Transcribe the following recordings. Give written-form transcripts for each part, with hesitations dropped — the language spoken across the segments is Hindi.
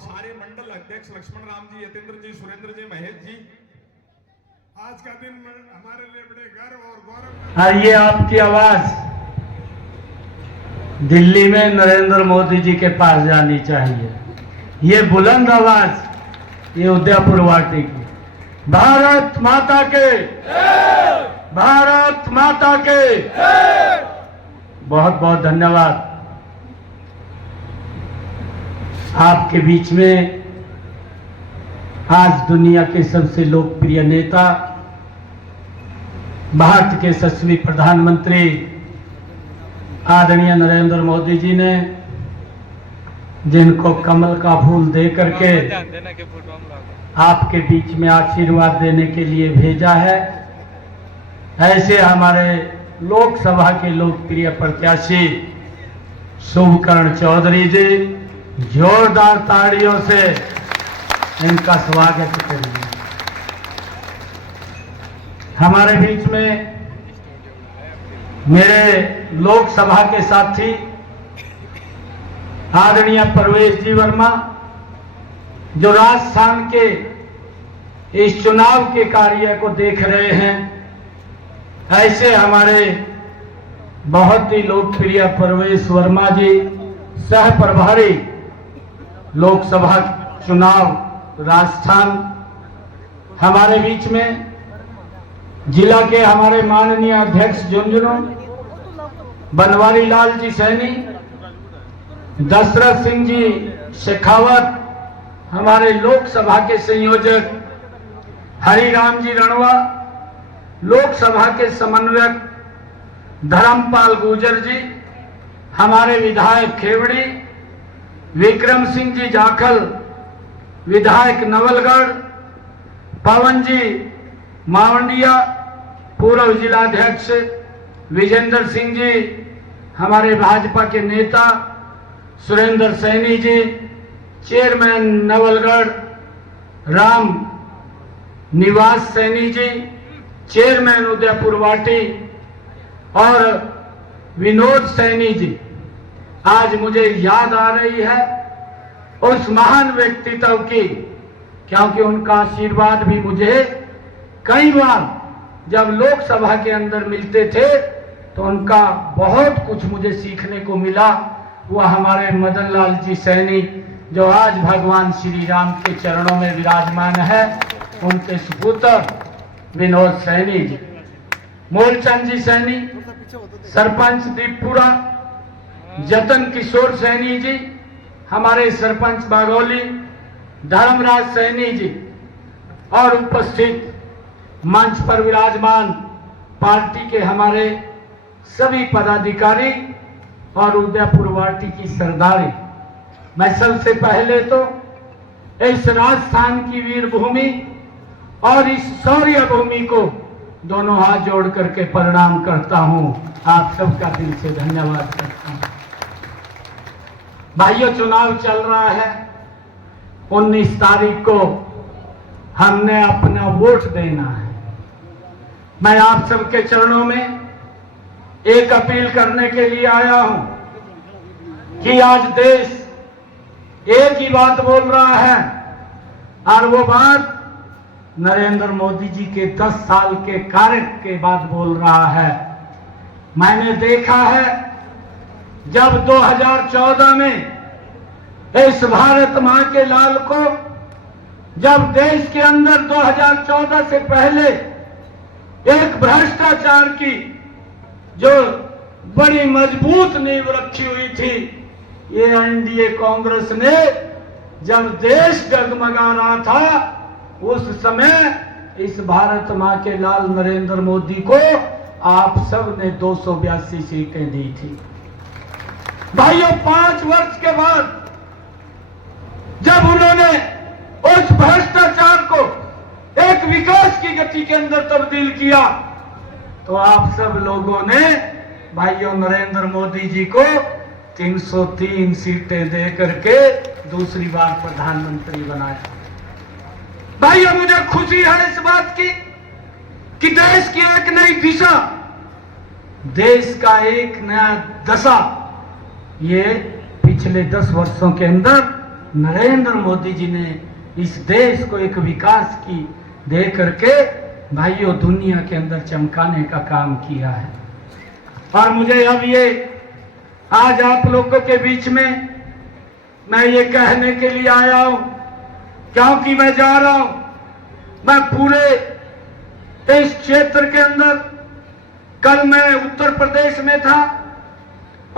सारे मंडल अध्यक्ष लक्ष्मण राम जी, यतेंद्र जी, सुरेंद्र जी, महेश जी, आज का दिन हमारे लिए बड़े गर्व और गौरव। और ये आपकी आवाज दिल्ली में नरेंद्र मोदी जी के पास जानी चाहिए। ये बुलंद आवाज ये उदयपुर वाटी की। भारत माता के, भारत माता के। बहुत बहुत धन्यवाद। आपके बीच में आज दुनिया के सबसे लोकप्रिय नेता, भारत के यशस्वी प्रधानमंत्री आदरणीय नरेंद्र मोदी जी ने जिनको कमल का फूल दे करके आपके बीच में आशीर्वाद देने के लिए भेजा है, ऐसे हमारे लोकसभा के लोकप्रिय प्रत्याशी शुभकर्ण चौधरी जी जोरदार तालियों से इनका स्वागत करिए। हमारे बीच में मेरे लोकसभा के साथी आदरणीय परवेश जी वर्मा, जो राजस्थान के इस चुनाव के कार्य को देख रहे हैं, ऐसे हमारे बहुत ही लोकप्रिय परवेश वर्मा जी सह प्रभारी लोकसभा चुनाव राजस्थान। हमारे बीच में जिला के हमारे माननीय अध्यक्ष झुंझुनू बनवारी लाल जी सैनी, दशरथ सिंह जी शेखावत, हमारे लोकसभा के संयोजक हरिराम जी रणवा, लोकसभा के समन्वयक धर्मपाल गुर्जर जी, हमारे विधायक खेवड़ी विक्रम सिंह जी जाखल, विधायक नवलगढ़ पवन जी मावंडिया, पूर्व जिलाध्यक्ष विजेंद्र सिंह जी, हमारे भाजपा के नेता सुरेंद्र सैनी जी, चेयरमैन नवलगढ़ राम निवास सैनी जी, चेयरमैन उदयपुर वाटी और विनोद सैनी जी। आज मुझे याद आ रही है उस महान व्यक्तित्व की, क्योंकि उनका आशीर्वाद भी मुझे कई बार जब लोकसभा के अंदर मिलते थे तो उनका बहुत कुछ मुझे सीखने को मिला। वह हमारे मदन लाल जी सैनी, जो आज भगवान श्री राम के चरणों में विराजमान है, उनके सुपुत्र विनोद सैनी जी, मूलचंद जी सैनी, सरपंच दीपपुरा जतन किशोर सैनी जी, हमारे सरपंच बागौली धर्मराज सैनी जी, और उपस्थित मंच पर विराजमान पार्टी के हमारे सभी पदाधिकारी और उदयपुर वाटी की सरदारी। मैं सबसे पहले तो इस राजस्थान की वीर भूमि और इस शौर्य भूमि को दोनों हाथ जोड़ करके प्रणाम करता हूं। आप सबका दिल से धन्यवाद करता हूं। भाइयों, चुनाव चल रहा है। 19 तारीख को हमने अपना वोट देना है। मैं आप सबके चरणों में एक अपील करने के लिए आया हूं कि आज देश एक ही बात बोल रहा है, और वो बात नरेंद्र मोदी जी के 10 साल के कार्य के बाद बोल रहा है। मैंने देखा है जब 2014 में इस भारत मां के लाल को, जब देश के अंदर 2014 से पहले एक भ्रष्टाचार की जो बड़ी मजबूत नींव रखी हुई थी, ये एनडीए कांग्रेस ने जब देश डगमगा रहा था, उस समय इस भारत मां के लाल नरेंद्र मोदी को आप सब ने 282 सीटें दी थी। भाइयों, 5 वर्ष के बाद जब उन्होंने उस भ्रष्टाचार को एक विकास की गति के अंदर तब्दील किया, तो आप सब लोगों ने भाइयों नरेंद्र मोदी जी को 303 सीटें दे करके दूसरी बार प्रधानमंत्री बनाया। भाइयों, मुझे खुशी है इस बात की कि देश की एक नई दिशा, देश का एक नया दशा ये पिछले 10 वर्षों के अंदर नरेंद्र मोदी जी ने इस देश को एक विकास की दे करके भाइयों दुनिया के अंदर चमकाने का काम किया है। और मुझे अब ये आज आप लोगों के बीच में मैं ये कहने के लिए आया हूं, क्योंकि मैं जा रहा हूं, मैं पूरे इस क्षेत्र के अंदर, कल मैं उत्तर प्रदेश में था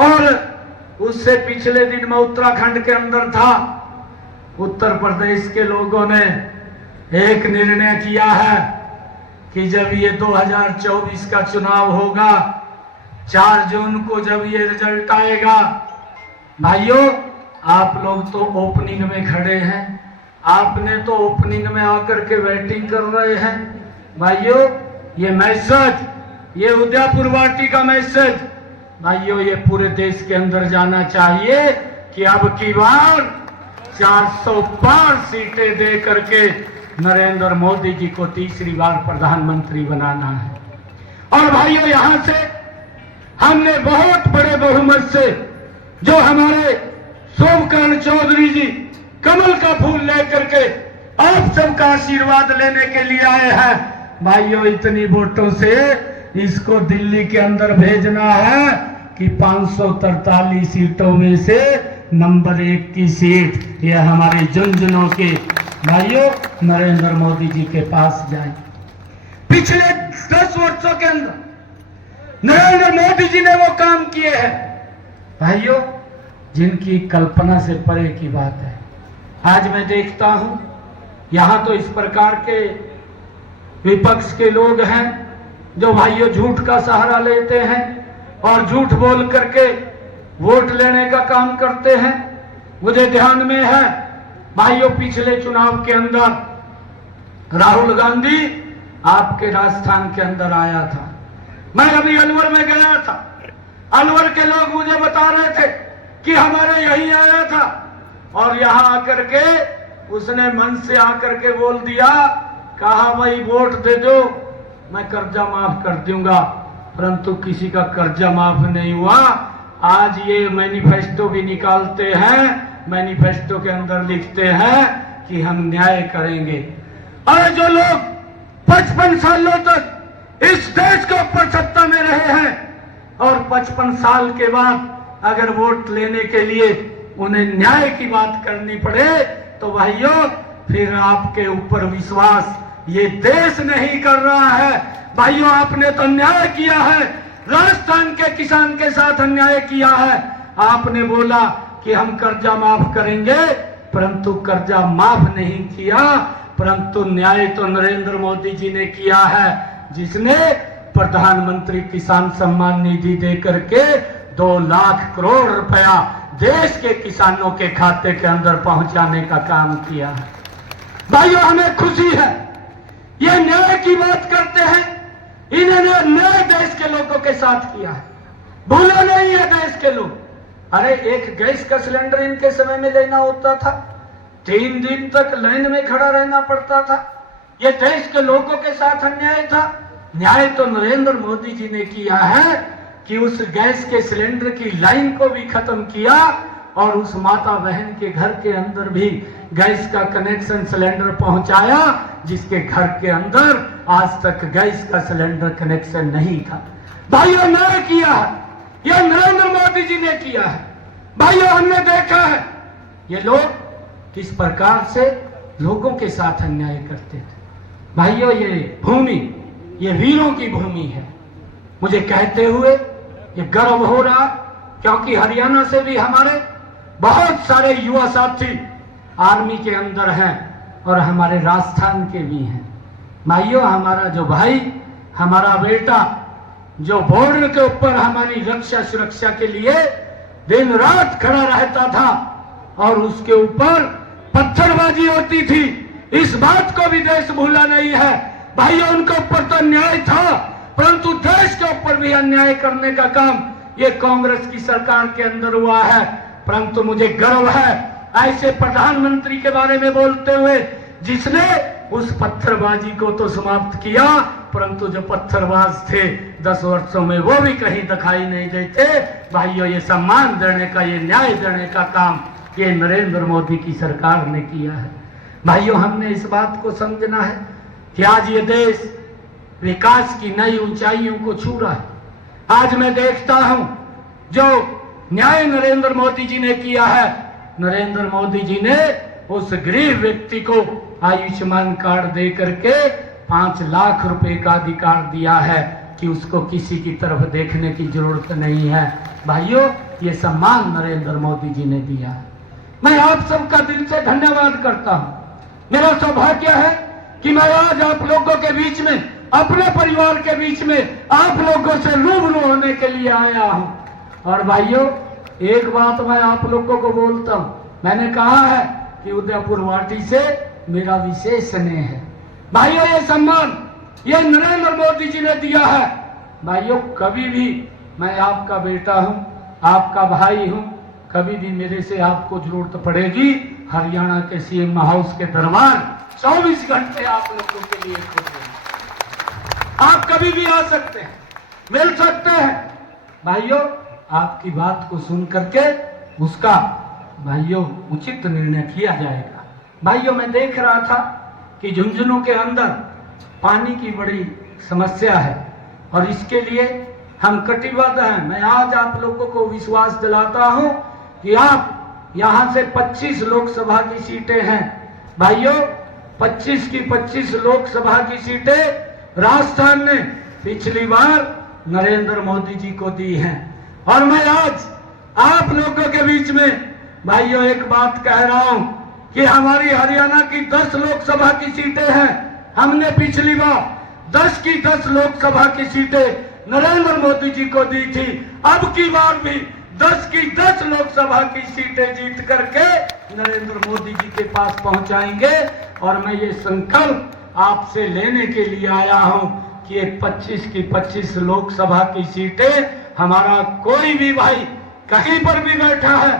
और उससे पिछले दिन मैं उत्तराखंड के अंदर था। उत्तर प्रदेश के लोगों ने एक निर्णय किया है कि जब ये 2024 का चुनाव होगा, 4 जून को जब ये रिजल्ट आएगा, भाइयों आप लोग तो ओपनिंग में खड़े हैं, आपने तो ओपनिंग में आकर के बैटिंग कर रहे हैं। भाइयों ये मैसेज, ये उदयपुर वाटी का मैसेज भाइयों ये पूरे देश के अंदर जाना चाहिए कि अब की बार 400 पार सीटें दे करके नरेंद्र मोदी जी को तीसरी बार प्रधानमंत्री बनाना है। और भाइयों यहां से हमने बहुत बड़े बहुमत से जो हमारे शोभकर्ण चौधरी जी कमल का फूल लेकर के आप सबका आशीर्वाद लेने के लिए आए हैं। भाइयों इतनी वोटों से इसको दिल्ली के अंदर भेजना है कि 543 सीटों में से नंबर 1 की सीट यह हमारे झुंझुनों के भाइयों नरेंद्र मोदी जी के पास जाए। पिछले 10 वर्षों के अंदर नरेंद्र मोदी जी ने वो काम किए हैं भाइयों जिनकी कल्पना से परे की बात है। आज मैं देखता हूं यहां तो इस प्रकार के विपक्ष के लोग हैं जो भाइयों झूठ का सहारा लेते हैं और झूठ बोल करके वोट लेने का काम करते हैं। मुझे ध्यान में है भाइयों पिछले चुनाव के अंदर राहुल गांधी आपके राजस्थान के अंदर आया था। मैं अभी अलवर में गया था, अलवर के लोग मुझे बता रहे थे कि हमारे यही आया था और यहां आकर के उसने मन से आकर के बोल दिया, कहा भाई वोट दे दो मैं कर्जा माफ कर दूंगा, परंतु किसी का कर्जा माफ नहीं हुआ। आज ये मैनिफेस्टो भी निकालते हैं, मैनिफेस्टो के अंदर लिखते हैं कि हम न्याय करेंगे। और जो लोग 55 सालों तक इस देश के ऊपर सत्ता में रहे हैं और 55 साल के बाद अगर वोट लेने के लिए उन्हें न्याय की बात करनी पड़े तो भाइयों फिर आपके ऊपर विश्वास ये देश नहीं कर रहा है। भाइयों आपने तो अन्याय किया है, राजस्थान के किसान के साथ अन्याय किया है। आपने बोला कि हम कर्जा माफ करेंगे, परंतु कर्जा माफ नहीं किया, परंतु न्याय तो नरेंद्र मोदी जी ने किया है, जिसने प्रधानमंत्री किसान सम्मान निधि दे करके 2 लाख करोड़ रुपया देश के किसानों के खाते के अंदर पहुंचाने का काम किया है। भाइयों हमें खुशी है, ये न्याय की बात करते हैं, इन्होंने न्याय देश के लोगों के साथ किया है, भूला नहीं है देश के लोग। अरे एक गैस का सिलेंडर इनके समय में लेना होता था, 3 दिन तक लाइन में खड़ा रहना पड़ता था। ये देश के लोगों के साथ अन्याय था। न्याय तो नरेंद्र मोदी जी ने किया है कि उस गैस के सिलेंडर की लाइन को भी खत्म किया और उस माता बहन के घर के अंदर भी गैस का कनेक्शन सिलेंडर पहुंचाया, जिसके घर के अंदर आज तक गैस का सिलेंडर कनेक्शन नहीं था। भाइयों न्याय किया है, यह नरेंद्र मोदी जी ने किया है। भाइयों हमने देखा है ये लोग किस प्रकार से लोगों के साथ अन्याय करते थे। भाइयों ये भूमि, ये वीरों की भूमि है। मुझे कहते हुए ये गर्व हो रहा, क्योंकि हरियाणा से भी हमारे बहुत सारे युवा साथी आर्मी के अंदर हैं और हमारे राजस्थान के भी हैं। भाइयों हमारा जो भाई, हमारा बेटा जो बॉर्डर के ऊपर हमारी रक्षा सुरक्षा के लिए दिन रात खड़ा रहता था और उसके ऊपर पत्थरबाजी होती थी, इस बात को भी देश भूला नहीं है। भाइयों उनके ऊपर तो अन्याय था, परंतु देश के ऊपर भी अन्याय करने का काम ये कांग्रेस की सरकार के अंदर हुआ है। परंतु मुझे गर्व है ऐसे प्रधानमंत्री के बारे में बोलते हुए जिसने उस पत्थरबाजी को तो समाप्त किया, परंतु जो पत्थरबाज थे 10 वर्षों में वो भी कहीं दिखाई नहीं देते। भाइयों ये सम्मान देने का, ये न्याय देने का काम ये नरेंद्र मोदी की सरकार ने किया है। भाइयों, हमने इस बात को समझना है कि आज ये देश विकास की नई ऊंचाइयों को छू रहा है। आज मैं देखता हूं जो न्याय नरेंद्र मोदी जी ने किया है, नरेंद्र मोदी जी ने उस गरीब व्यक्ति को आयुष्मान कार्ड दे करके 5 लाख रुपए का अधिकार दिया है कि उसको किसी की तरफ देखने की जरूरत नहीं है। भाइयों, ये सम्मान नरेंद्र मोदी जी ने दिया है। मैं आप सबका दिल से धन्यवाद करता हूं। मेरा सौभाग्य है कि मैं आज आप लोगों के बीच में, अपने परिवार के बीच में आप लोगों से रूबरू होने के लिए आया हूं। और भाइयों, एक बात मैं आप लोगों को बोलता हूं, मैंने कहा है कि उदयपुर वाटी से मेरा विशेष स्नेह है। भाइयों, ये सम्मान ये नरेंद्र मोदी जी ने दिया है। भाइयों, कभी भी मैं आपका बेटा हूं, आपका भाई हूं, कभी भी मेरे से आपको जरूरत पड़ेगी, हरियाणा के सीएम हाउस के दरबार 24 घंटे आप लोगों के लिए खुले हैं। आप कभी भी आ सकते हैं, मिल सकते हैं। भाइयों, आपकी बात को सुन करके उसका भाइयों उचित निर्णय किया जाएगा। भाइयों, मैं देख रहा था कि झुंझुनू के अंदर पानी की बड़ी समस्या है और इसके लिए हम कटिबद्ध हैं। मैं आज आप लोगों को विश्वास दिलाता हूं कि आप यहां से 25 लोकसभा की सीटें हैं। भाइयों, 25 की 25 लोकसभा की सीटें राजस्थान ने पिछली बार नरेंद्र मोदी जी को दी हैं। और मैं आज आप लोगों के बीच में भाइयों एक बात कह रहा हूं कि हमारी हरियाणा की 10 लोकसभा की सीटें हैं। हमने पिछली बार 10 की 10 लोकसभा की सीटें नरेंद्र मोदी जी को दी थी। अब की बार भी 10 की 10 लोकसभा की सीटें जीत करके नरेंद्र मोदी जी के पास पहुंचाएंगे। और मैं ये संकल्प आपसे लेने के लिए आया हूं कि ये 25 की 25 लोकसभा की सीटें हमारा कोई भी भाई कहीं पर भी बैठा है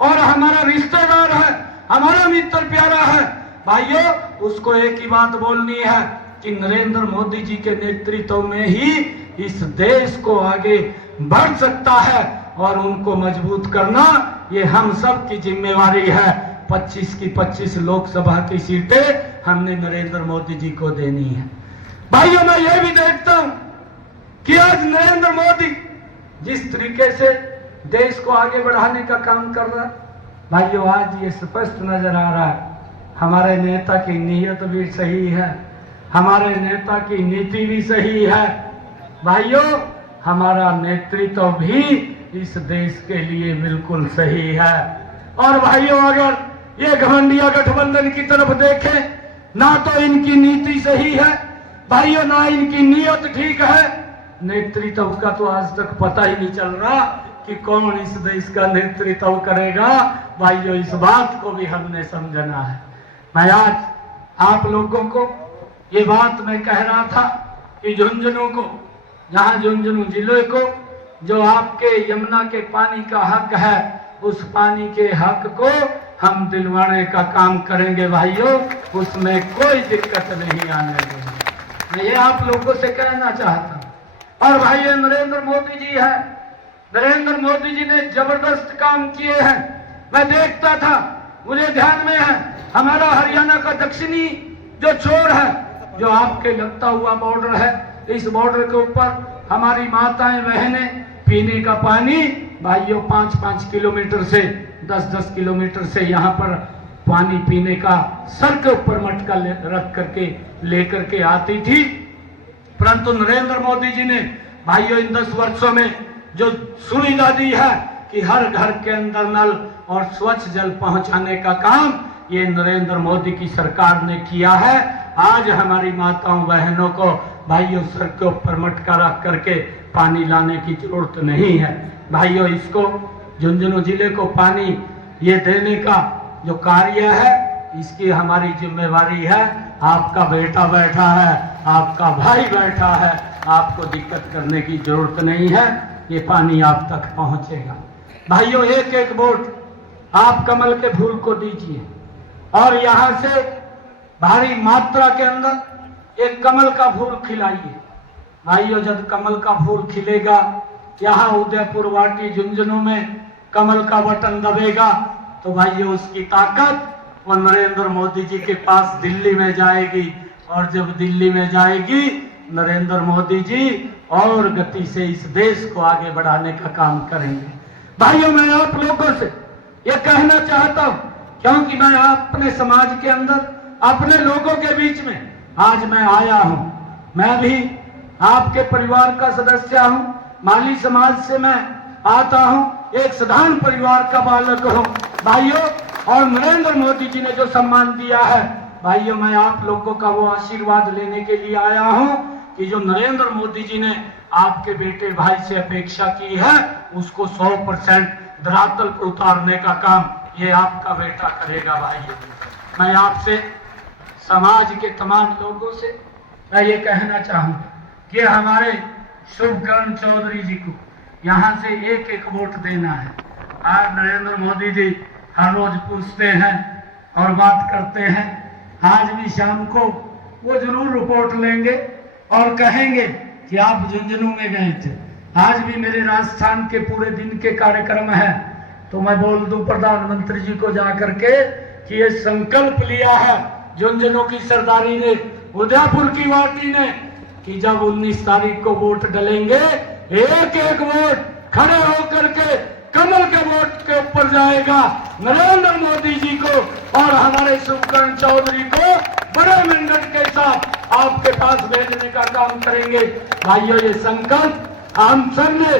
और हमारा रिश्तेदार है, हमारा मित्र प्यारा है, भाइयों, उसको एक ही बात बोलनी है कि नरेंद्र मोदी जी के नेतृत्व में ही इस देश को आगे बढ़ सकता है और उनको मजबूत करना ये हम सब की जिम्मेवारी है। 25 की 25 लोकसभा की सीटें हमने नरेंद्र मोदी जी को देनी है। भाइयों, मैं ये भी देखता हूं कि आज नरेंद्र मोदी जिस तरीके से देश को आगे बढ़ाने का काम कर रहा है, भाइयों, आज ये स्पष्ट नजर आ रहा है हमारे नेता की नीयत भी सही है, हमारे नेता की नीति भी सही है। भाइयों, हमारा नेतृत्व भी इस देश के लिए बिल्कुल सही है। और भाइयों, अगर ये घमंडिया गठबंधन की तरफ देखें, ना तो इनकी नीति सही है भाइयों, ना इनकी नीयत ठीक है। नेतृत्व का तो आज तक पता ही नहीं चल रहा कि कौन इस देश का नेतृत्व करेगा। भाइयों, इस बात को भी हमने समझना है। मैं आज आप लोगों को ये बात मैं कह रहा था कि झुंझुनू को, जहां झुंझुनू जिले को जो आपके यमुना के पानी का हक है, उस पानी के हक को हम दिलवाने का काम करेंगे। भाइयों, उसमें कोई दिक्कत नहीं आने देंगे। मैं ये आप लोगों से कहना चाहता हूं। और भाइयों, नरेंद्र मोदी जी है, नरेंद्र मोदी जी ने जबरदस्त काम किए हैं। मैं देखता था, मुझे ध्यान में है, हमारा हरियाणा का दक्षिणी जो छोर है, जो आपके लगता हुआ बॉर्डर है, इस बॉर्डर के ऊपर हमारी माताएं बहनें पीने का पानी भाइयों 5-5 किलोमीटर से 10-10 किलोमीटर से यहाँ पर पानी पीने का सर के ऊपर मटका रख करके लेकर के आती थी। परंतु नरेंद्र मोदी जी ने भाइयों इन 10 वर्षों में जो सुविधा दी है कि हर घर के अंदर नल और स्वच्छ जल पहुंचाने का काम ये नरेंद्र मोदी की सरकार ने किया है। आज हमारी माताओं बहनों को भाइयों सर के ऊपर मटका रख करके पानी लाने की जरूरत नहीं है। भाइयों, इसको झुंझुनू जिले को पानी ये देने का जो कार्य है, इसकी हमारी जिम्मेवारी है। आपका बेटा बैठा है, आपका भाई बैठा है, आपको दिक्कत करने की जरूरत नहीं है, ये पानी आप तक पहुंचेगा। भाइयों, एक एक वोट आप कमल के फूल को दीजिए और यहां से भारी मात्रा के अंदर एक कमल का फूल खिलाइए। भाइयों, जब कमल का फूल खिलेगा, यहाँ उदयपुर वाटी झुंझुनू में कमल का बटन दबेगा तो भाइयों उसकी ताकत वो नरेंद्र मोदी जी के पास दिल्ली में जाएगी, और जब दिल्ली में जाएगी नरेंद्र मोदी जी और गति से इस देश को आगे बढ़ाने का काम करेंगे। भाइयों मैं आप लोगों से ये कहना चाहता हूं, क्योंकि मैं अपने समाज के अंदर अपने लोगों के बीच में आज मैं आया हूं। मैं भी आपके परिवार का सदस्य हूं, माली समाज से मैं आता हूं, एक साधारण परिवार का बालक हूं भाइयों। और नरेंद्र मोदी जी ने जो सम्मान दिया है भाइयों, मैं आप लोगों का वो आशीर्वाद लेने के लिए आया हूं कि जो नरेंद्र मोदी जी ने आपके बेटे भाई से अपेक्षा की है उसको 100% धरातल पर उतारने का काम ये आपका बेटा करेगा। भाइयों मैं आपसे समाज के तमाम लोगों से मैं ये कहना चाहूँ कि हमारे शुभकरण चौधरी जी को यहाँ से एक एक वोट देना है। आज नरेंद्र मोदी जी हर रोज पूछते हैं और बात करते हैं, आज भी शाम को वो जरूर रिपोर्ट लेंगे और कहेंगे कि आप झुंझुनू में गए थे। आज भी मेरे राजस्थान के पूरे दिन के कार्यक्रम है, तो मैं बोल दूं प्रधानमंत्री जी को जाकर के कि ये संकल्प लिया है झुंझुनू की सरदारी ने, उदयपुर की वाटी ने, कि जब 19 तारीख को वोट डलेंगे एक एक वोट खड़े होकर के कमल के वोट के ऊपर जाएगा नरेंद्र मोदी जी को, और हमारे शुभकरण चौधरी को बड़े मेंढक के साथ आपके पास भेजने का काम करेंगे। भाइयों ये संकल्प हम सब ने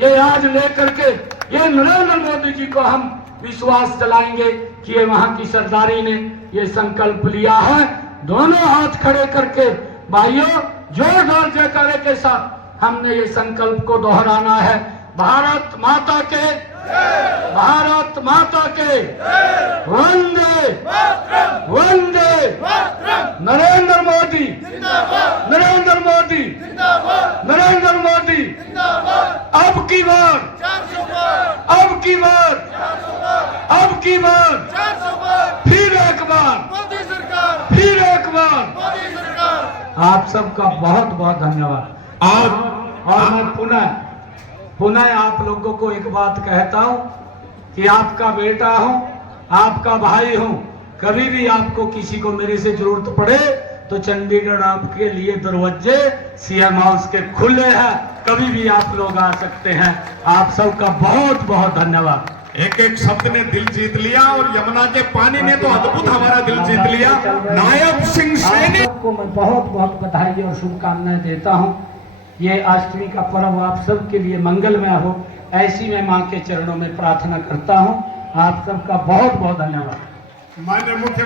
ये आज लेकर के ये नरेंद्र मोदी जी को हम विश्वास चलाएंगे कि ये वहां की सरदारी ने ये संकल्प लिया है। दोनों हाथ खड़े करके भाइयों जोरदार जयकारे के साथ हमने ये संकल्प को दोहराना है। भारत माता के, भारत माता के, वंदे वंदे, नरेंद्र मोदी, नरेंद्र मोदी, नरेंद्र मोदी, अब की बार, अब की बार, अब की बार, फिर एक बार, फिर एक बार। आप सबका बहुत बहुत धन्यवाद। और मैं पुनः आप लोगों को एक बात कहता हूं कि आपका बेटा हूं, आपका भाई हूं। कभी भी आपको किसी को मेरे से जरूरत पड़े तो चंडीगढ़ आपके लिए दरवाजे सीएम हाउस के खुले हैं, कभी भी आप लोग आ सकते हैं। आप सबका बहुत बहुत धन्यवाद। एक एक शब्द ने दिल जीत लिया और यमुना के पानी ने तो अद्भुत हमारा दिल जीत लिया। नायब सिंह सैनी को मैं बहुत बहुत बधाई और शुभकामनाएं देता हूं। ये अष्टमी का पर्व आप सबके लिए मंगलमय हो, ऐसी मैं मां के चरणों में प्रार्थना करता हूं। आप सबका बहुत बहुत धन्यवाद। माननीय मुख्यमंत्री